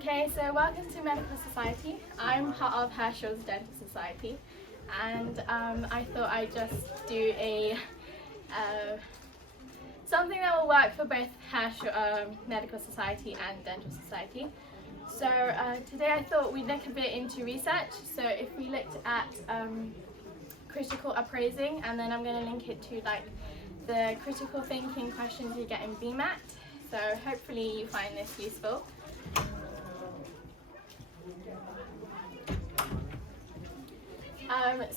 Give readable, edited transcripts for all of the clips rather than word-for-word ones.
Okay, so welcome to Medical Society. I'm part of Herschel's Dental Society, and I thought I'd just do a something that will work for both Herschel Medical Society and Dental Society. So today I thought we'd look a bit into research. So if we looked at critical appraising, and then I'm going to link it to like the critical thinking questions you get in BMAT. So hopefully you find this useful.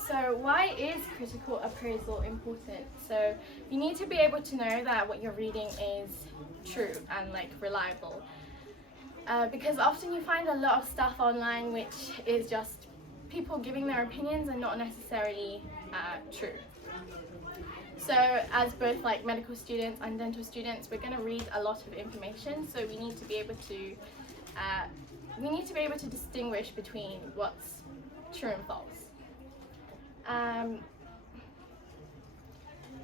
So why is critical appraisal important? So you need to be able to know that what you're reading is true and like reliable. Because often you find a lot of stuff online which is just people giving their opinions and not necessarily true. So as both like medical students and dental students, we're going to read a lot of information, so we need to be able to distinguish between what's true and false.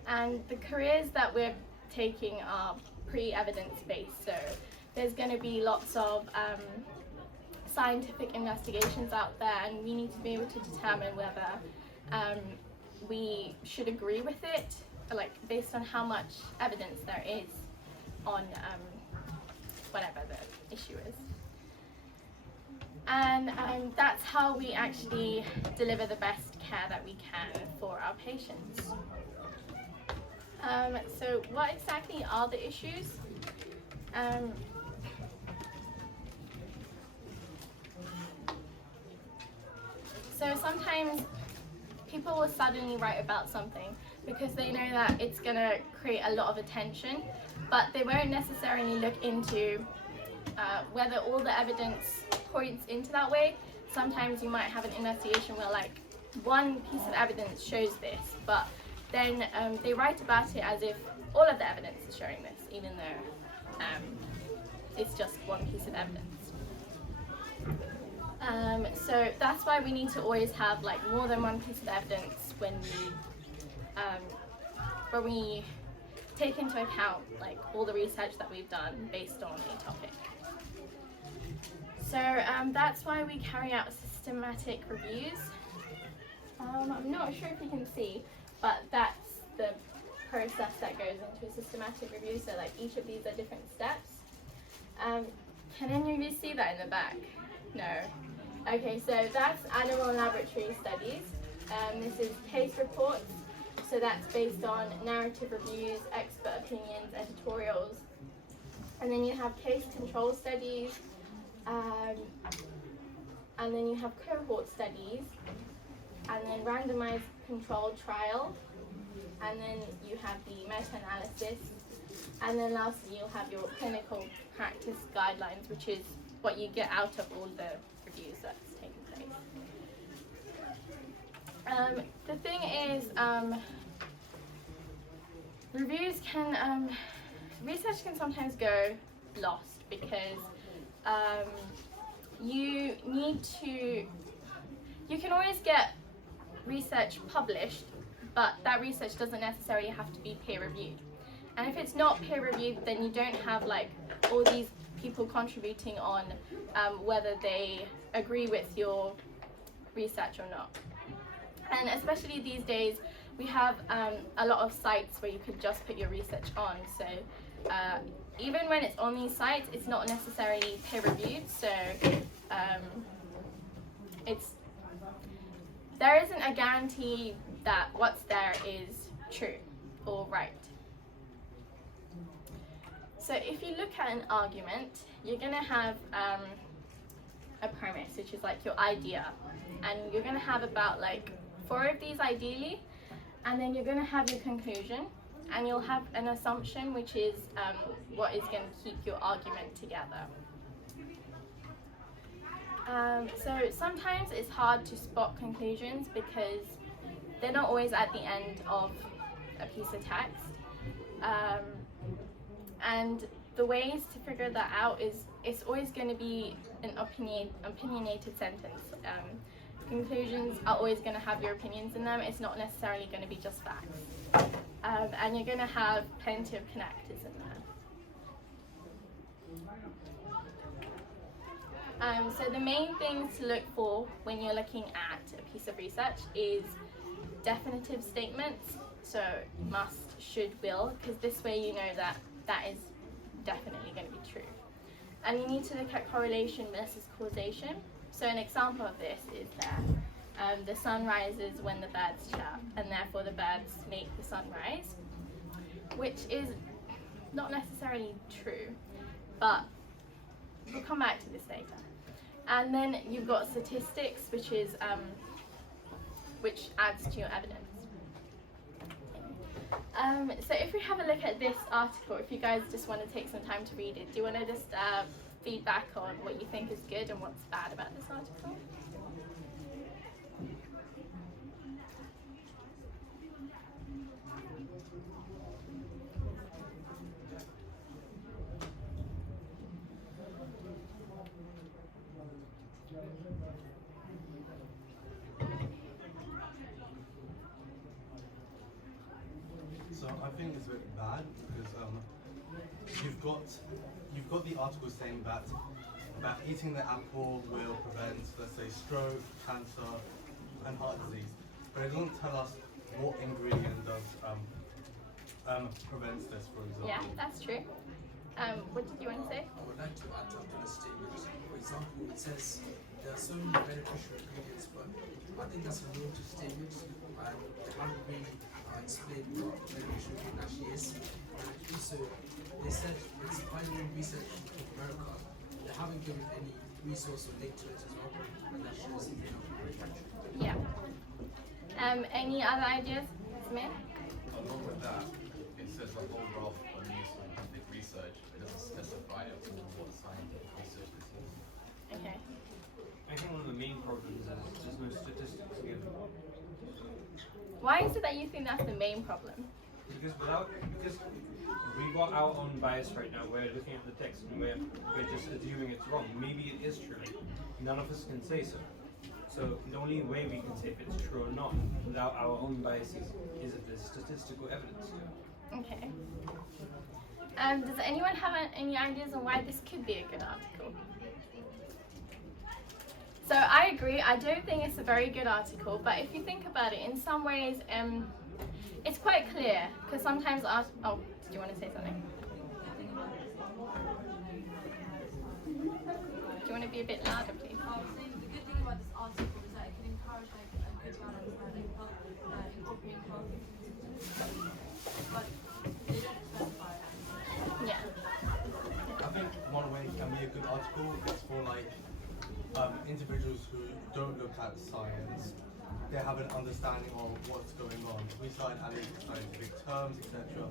And the careers that we're taking are pre-evidence based, so there's going to be lots of scientific investigations out there, and we need to be able to determine whether we should agree with it, like based on how much evidence there is on whatever the issue is. And that's how we actually deliver the best care that we can for our patients. So what exactly are the issues? So sometimes people will suddenly write about something because they know that it's going to create a lot of attention, but they won't necessarily look into whether all the evidence points into that way. Sometimes you might have an investigation where like one piece of evidence shows this, but then they write about it as if all of the evidence is showing this, even though it's just one piece of evidence. So that's why we need to always have like more than one piece of evidence when we take into account like all the research that we've done based on a topic. So that's why we carry out systematic reviews. I'm not sure if you can see, but that's the process that goes into a systematic review. So like each of these are different steps. Can any of you see that in the back? No. Okay, so that's animal laboratory studies. This is case reports. So that's based on narrative reviews, expert opinions, editorials. And then you have case control studies. And then you have cohort studies, and then randomized controlled trial, and then you have the meta-analysis, and then lastly you'll have your clinical practice guidelines, which is what you get out of all the reviews that's taking place. The thing is, research can sometimes go lost because you can always get research published, but that research doesn't necessarily have to be peer reviewed. And if it's not peer reviewed, then you don't have like all these people contributing on whether they agree with your research or not. And especially these days, we have a lot of sites where you could just put your research on. So even when it's on these sites, it's not necessarily peer reviewed, so there isn't a guarantee that what's there is true or right. So if you look at an argument, you're going to have a premise, which is like your idea, and you're going to have about like 4 of these ideally, and then you're going to have your conclusion. And you'll have an assumption, which is what is going to keep your argument together. So sometimes it's hard to spot conclusions because they're not always at the end of a piece of text. And the ways to figure that out is it's always going to be an opinionated sentence. Conclusions are always going to have your opinions in them. It's not necessarily going to be just facts. And you're going to have plenty of connectors in there. So the main things to look for when you're looking at a piece of research is definitive statements. So must, should, will, because this way you know that that is definitely going to be true. And you need to look at correlation versus causation. So an example of this is that the sun rises when the birds chirp, and therefore the birds make the sun rise, which is not necessarily true, but we'll come back to this later. And then you've got statistics, which is which adds to your evidence. So if we have a look at this article, if you guys just want to take some time to read it, do you want to just feedback on what you think is good and what's bad about this article? So I think it's a bit bad because you've got the article saying that eating the apple will prevent, let's say, stroke, cancer, and heart disease, but it doesn't tell us what ingredient does prevents this, for example. Yeah, that's true. What did you want to say? I would like to add to the statement. For example, it says there are so many beneficial ingredients, but I think that's a relative statement, and they haven't really explained what beneficial ingredient actually is. And also, they said it's pioneering research in America. They haven't given any resource or link to it as well, and that shows Yeah. Any other ideas, Smith? Along with that, it says a whole raft of new scientific research. It doesn't specify at all what scientific research this is. Okay. I think one of the main problems is there's no statistics given. Why is it that you think that's the main problem? Because we've got our own bias right now. We're looking at the text and we're just assuming it's wrong. Maybe it is true. None of us can say so. So the only way we can say if it's true or not without our own biases is if there's statistical evidence to it. Okay. Does anyone have any ideas on why this could be a good article? So I agree, I don't think it's a very good article, but if you think about it, in some ways, it's quite clear, because sometimes oh, did you want to say something? Do you want to be a bit louder, please? The good thing about this article is that it can encourage like a good balance around incorporating health into but they don't specify it. Yeah. I think one way it can be a good article is for like individuals who don't look at science. They have an understanding of what's going on. We start adding scientific terms, etc.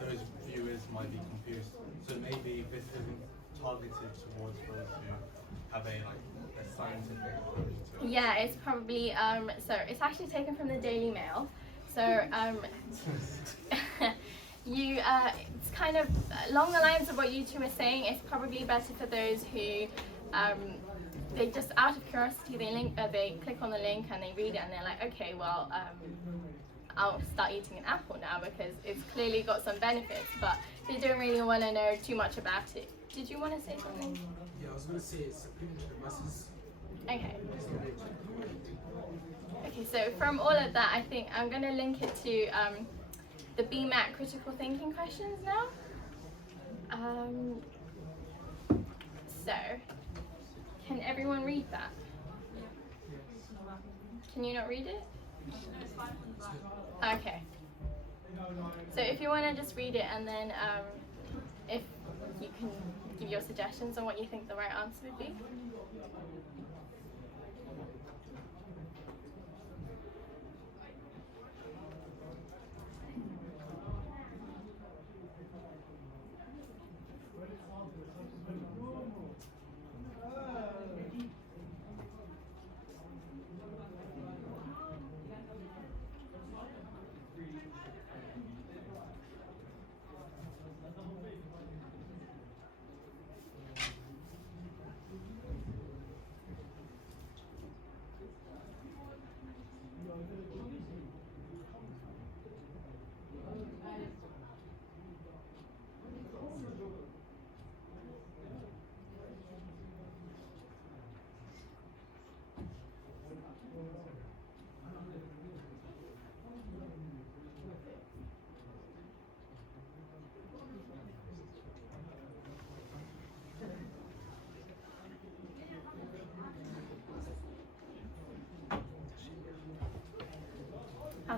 Those viewers might be confused. So maybe this isn't targeted towards those who have a scientific approach to it. Yeah, it's probably, so it's actually taken from the Daily Mail. So it's kind of along the lines of what you two were saying. It's probably better for those who they just out of curiosity they click on the link and they read it and they're like, okay, well, I'll start eating an apple now because it's clearly got some benefits, but they don't really want to know too much about it. Did you want to say something? Yeah, I was going to say it's appealing to the masses. Okay. It's not really to Okay, so from all of that, I think I'm going to link it to the BMAT critical thinking questions now. So, can everyone read that? Can you not read it? Okay. So if you want to just read it and then if you can give your suggestions on what you think the right answer would be.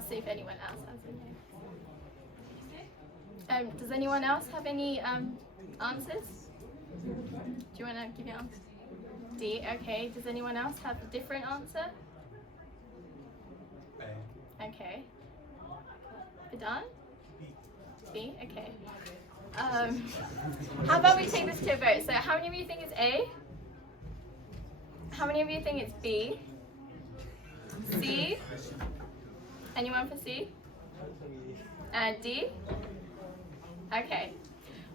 I'll see if anyone else has any. Does anyone else have any answers? Do you want to give your answer? D, okay. Does anyone else have a different answer? A. Okay. Vedant? B, okay. How about we take this to a vote? So how many of you think it's A? How many of you think it's B? C? Anyone for C? And D? Okay.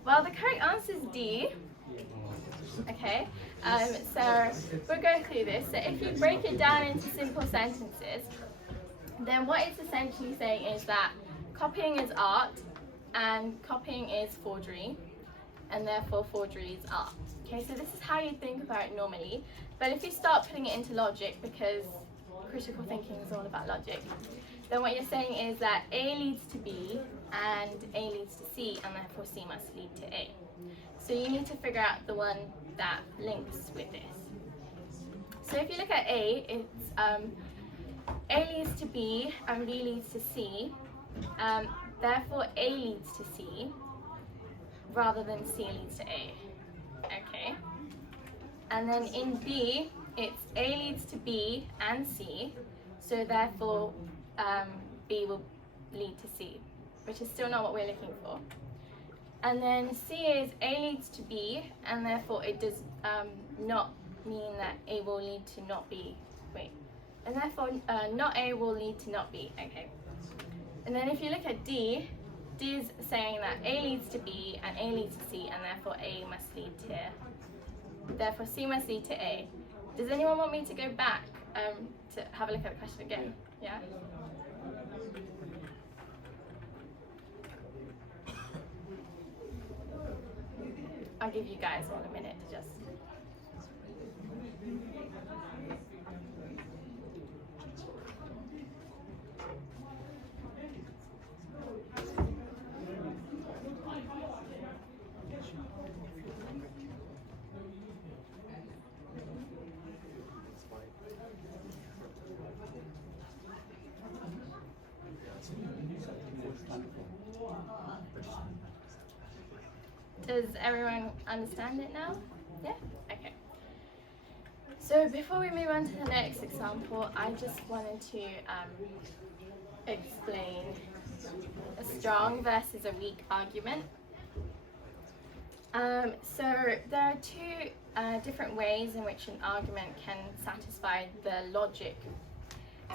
Well, the correct answer is D. Okay. So we'll go through this. So if you break it down into simple sentences, then what it's essentially saying is that copying is art and copying is forgery, and therefore forgery is art. Okay, so this is how you think about it normally. But if you start putting it into logic, because critical thinking is all about logic, then what you're saying is that A leads to B and A leads to C, and therefore C must lead to A. So you need to figure out the one that links with this. So if you look at A, it's A leads to B and B leads to C. Therefore A leads to C rather than C leads to A. Okay. And then in B, it's A leads to B and C, so therefore B will lead to C, which is still not what we're looking for. And then C is A leads to B, and therefore it does not mean that A will lead to not B. Wait. And therefore not A will lead to not B. Okay. And then if you look at D, D is saying that A leads to B and A leads to C, and therefore A must lead to, therefore C must lead to A. Does anyone want me to go back to have a look at the question again? Yeah? I'll give you guys all a minute to just... Does everyone understand it now? Yeah? Okay. So before we move on to the next example, I just wanted to explain a strong versus a weak argument. So there are two different ways in which an argument can satisfy the logic.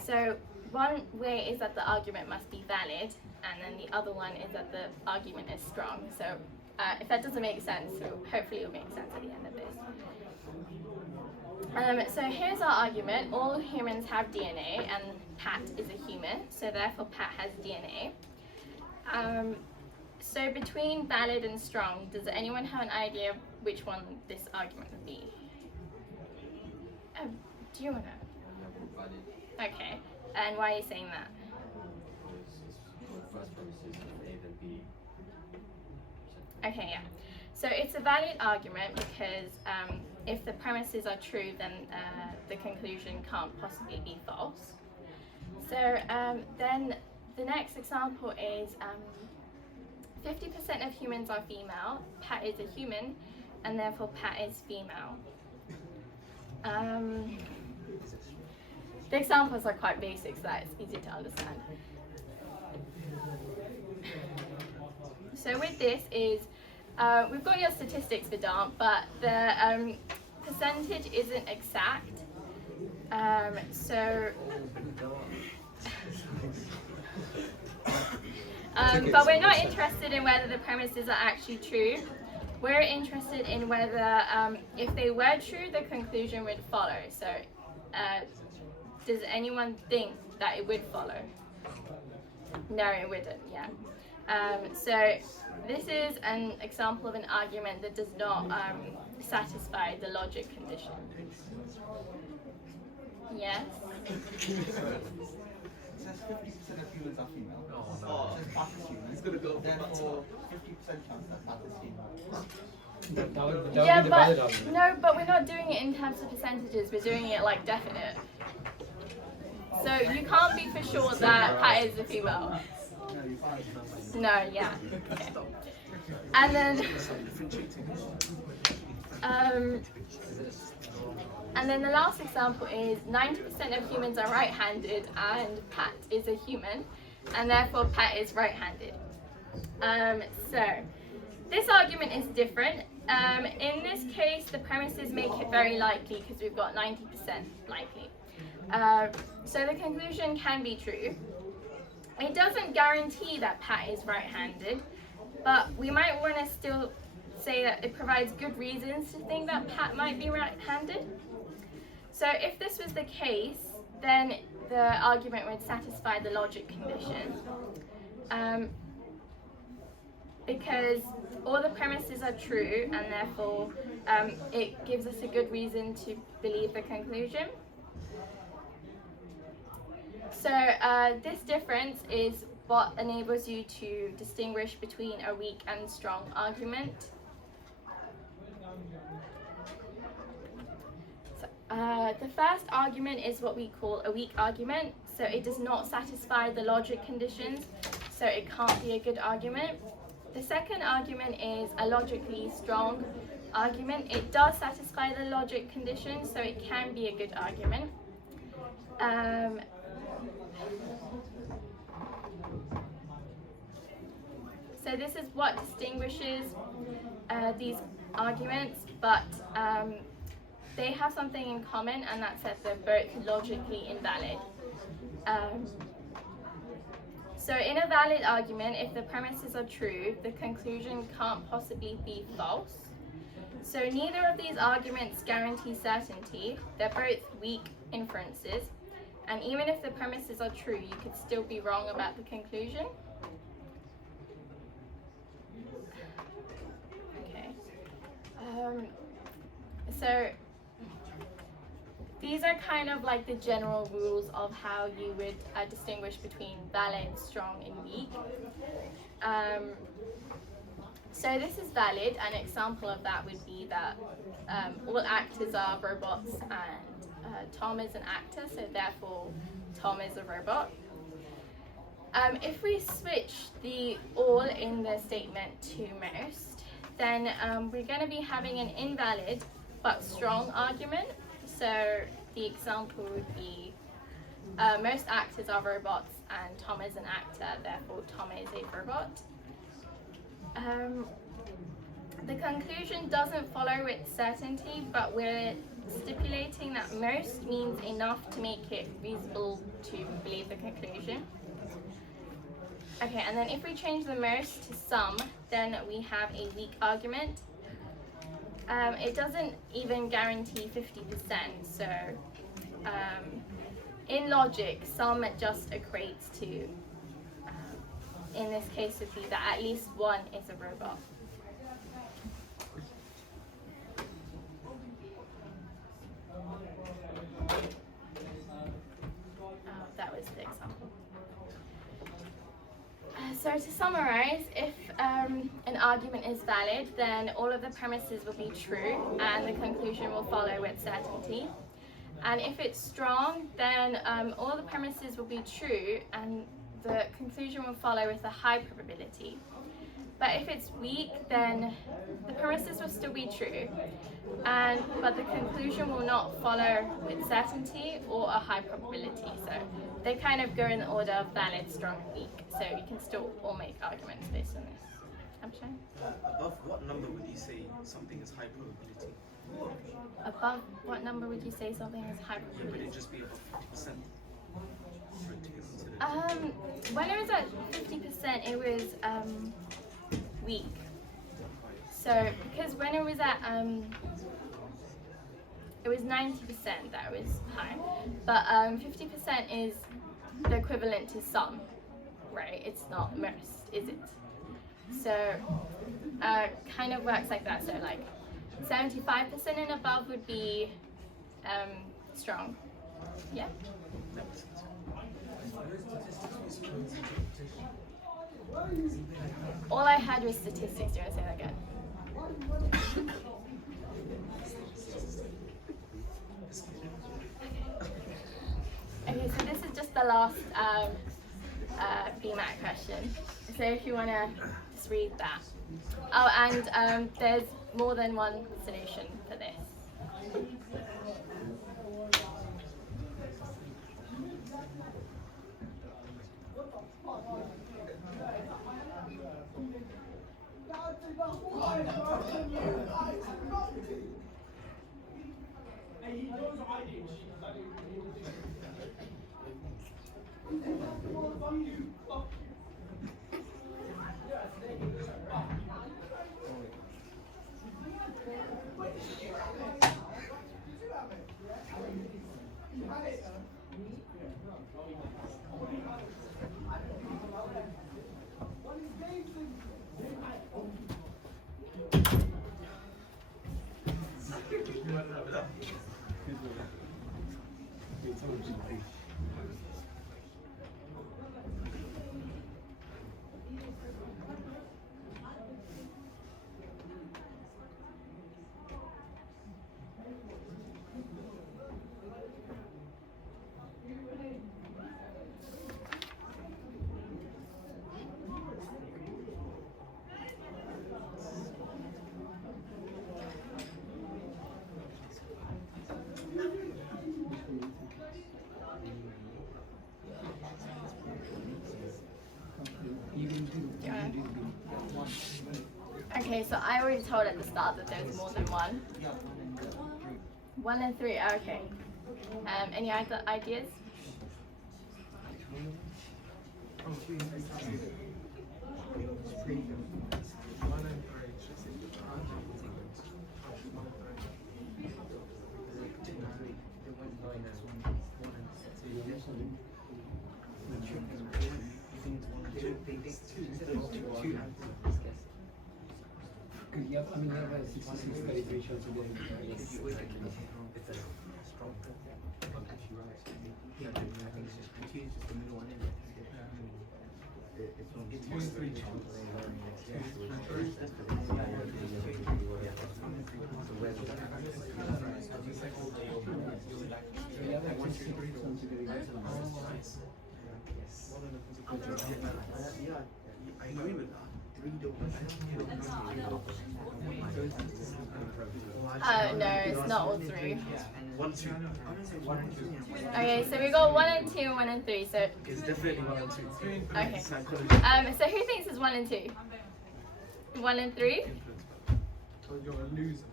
So one way is that the argument must be valid, and then the other one is that the argument is strong. So if that doesn't make sense, so hopefully it'll make sense at the end of this. So here's our argument. All humans have DNA, and Pat is a human, so therefore Pat has DNA. So between valid and strong, does anyone have an idea which one this argument would be? Do you want to? Okay, and why are you saying that? Okay, yeah. So it's a valid argument because if the premises are true, then the conclusion can't possibly be false. So then the next example is 50% of humans are female. Pat is a human, and therefore Pat is female. The examples are quite basic, so that it's easy to understand. So with this is, we've got your statistics, Vedant, but the percentage isn't exact. But we're not interested in whether the premises are actually true. We're interested in whether, if they were true, the conclusion would follow. So, does anyone think that it would follow? No, it wouldn't, yeah. So this is an example of an argument that does not satisfy the logic condition. Yes? It says 50% of humans are female. Oh, no. It says Pat is human. He's gonna go Therefore, 50% chance that Pat is female. That would Yeah, be the valid but argument. no, but we're not doing it in terms of percentages. We're doing it like definite. So you can't be for sure that Pat is a female. No, you can't. No, yeah. Okay. And then, the last example is 90% of humans are right-handed, and Pat is a human, and therefore Pat is right-handed. So this argument is different. In this case, the premises make it very likely because we've got 90% likely. So the conclusion can be true. It doesn't guarantee that Pat is right-handed, but we might want to still say that it provides good reasons to think that Pat might be right-handed. So if this was the case, then the argument would satisfy the logic condition. Because all the premises are true, and therefore it gives us a good reason to believe the conclusion. So this difference is what enables you to distinguish between a weak and strong argument. So, the first argument is what we call a weak argument. So it does not satisfy the logic conditions, so it can't be a good argument. The second argument is a logically strong argument. It does satisfy the logic conditions, so it can be a good argument. So this is what distinguishes these arguments, but they have something in common, and that's that they're both logically invalid. So in a valid argument, if the premises are true, the conclusion can't possibly be false. So neither of these arguments guarantee certainty. They're both weak inferences. And even if the premises are true, you could still be wrong about the conclusion. Okay. So these are kind of like the general rules of how you would distinguish between valid, strong, and weak. So this is valid. An example of that would be that all actors are robots, and Tom is an actor, so therefore Tom is a robot. If we switch the all in the statement to most, then we're going to be having an invalid but strong argument. So the example would be most actors are robots and Tom is an actor, therefore Tom is a robot. The conclusion doesn't follow with certainty, but we're stipulating that most means enough to make it reasonable to believe the conclusion. Okay, and then if we change the most to some, then we have a weak argument. It doesn't even guarantee 50%, so in logic, some just equates to, in this case would be that at least one is a robot. That was the example. So to summarize, if an argument is valid, then all of the premises will be true and the conclusion will follow with certainty. And if it's strong, then all the premises will be true and the conclusion will follow with a high probability. But if it's weak, then the premises will still be true, but the conclusion will not follow with certainty or a high probability. So they kind of go in the order of valid, strong, and weak. So you can still all make arguments based on this. Above what number would you say something is high probability? Above what number would you say something is high Would probability? it just be above 50% for it to get considered? When it was at 50%, it was weak. So because when it was at it was 90% that was high, but 50% is the equivalent to some, right? It's not most, is it? So kind of works like that. So like 75% and above would be strong. Yeah. All I had was statistics. Do you want to say that again? Okay, so this is last BMAT question. So if you want to just read that. Oh, and there's more than one solution for this. Okay, so I already told at the start that there was more than one. 1 and 3, okay. Any other ideas? Yeah, I mean, there were 66 very ratio to the It's a strong. I'm actually right. Yeah, I think it's just confused, just the middle one, isn't it? It's one three chance. I agree with that. No, it's not all 3. 1, 2. Okay, so we got 1 and 2 and 1 and 3, so... It's definitely 1 and 2. Okay. Psychology. So who thinks it's 1 and 2? 1 and 3? You're a loser.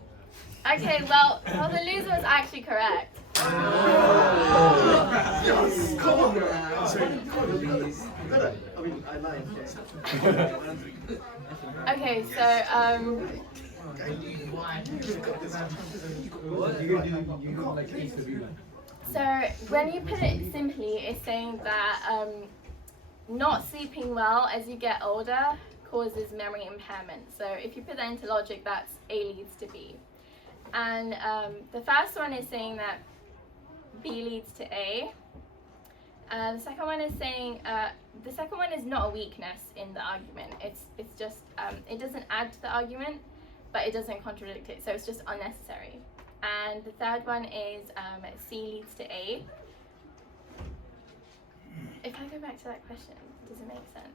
Okay, well, the loser was actually correct. Yes, come on, man. Sorry, please. I mean, I lied. Okay, so so when you put it simply, it's saying that not sleeping well as you get older causes memory impairment. So if you put that into logic, that's A leads to B. And the first one is saying that B leads to A. The second one is saying the second one is not a weakness in the argument. It's just it doesn't add to the argument, but it doesn't contradict it. So it's just unnecessary. And the third one is C leads to A. If I go back to that question, does it make sense?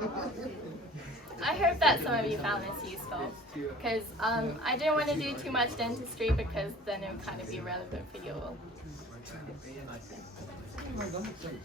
I hope that some of you found this useful, because I didn't want to do too much dentistry because then it would kind of be relevant for you all. Oh, that makes sense.